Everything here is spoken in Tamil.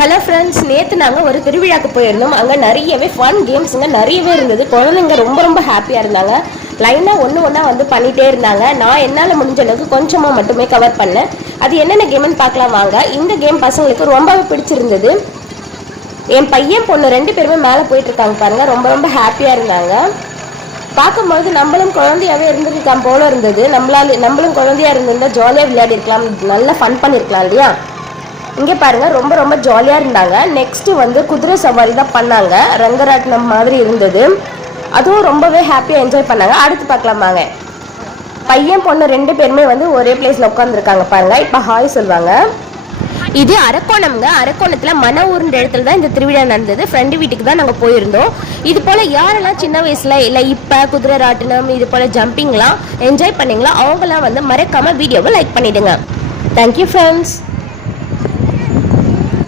ஹலோ ஃப்ரெண்ட்ஸ், நேற்று நாங்கள் ஒரு திருவிழாக்கு போயிருந்தோம். அங்கே நிறையவே ஃபன் கேம்ஸுங்க நிறையவே இருந்தது. குழந்தைங்க ரொம்ப ரொம்ப ஹாப்பியாக இருந்தாங்க. லைனாக ஒன்று வந்து பண்ணிகிட்டே இருந்தாங்க. நான் என்னால் முடிஞ்ச அளவுக்கு கொஞ்சமாக மட்டுமே கவர் பண்ணேன். அது என்னென்ன கேம்னு பார்க்கலாம் வாங்க. இந்த கேம் பசங்களுக்கு ரொம்பவே பிடிச்சிருந்தது. என் பையன் பொண்ணு 2 பேருமே மேலே போயிட்டுருக்காங்க பாருங்கள். ரொம்ப ரொம்ப ஹாப்பியாக இருந்தாங்க. பார்க்கும்போது நம்மளும் குழந்தையாகவே இருந்திருக்கலாம் போல இருந்தது. நம்மளும் குழந்தையாக இருந்திருந்தால் ஜாலியாக விளையாடி இருக்கலாம், நல்லா ஃபன் பண்ணியிருக்கலாம் இல்லையா. இங்கே பாருங்க, ரொம்ப ரொம்ப ஜாலியாக இருந்தாங்க. நெக்ஸ்ட் வந்து குதிரை சவாரி தான் பண்ணாங்க. ரங்கராட்டினம் மாதிரி இருந்தது. அதுவும் ரொம்பவே ஹாப்பியாக என்ஜாய் பண்ணாங்க. அடுத்து பார்க்கலாமாங்க. பையன் பொண்ணு 2 பேருமே வந்து ஒரே பிளேஸில் உட்காந்துருக்காங்க பாருங்க. இப்போ ஹாய் சொல்லுவாங்க. இது அரக்கோணம்ங்க. அரக்கோணத்தில் மன ஊர்ன்ற இடத்துல தான் இந்த திருவிழா நடந்தது. ஃப்ரெண்டு வீட்டுக்கு தான் நாங்கள் போயிருந்தோம். இது போல் யாரெல்லாம் சின்ன வயசில் இல்லை இப்போ குதிரை ராட்டினம் இது போல் ஜம்பிங்லாம் என்ஜாய் பண்ணிங்களோ அவங்களாம் வந்து மறக்காமல் வீடியோவை லைக் பண்ணிவிடுங்க. Thank you friends.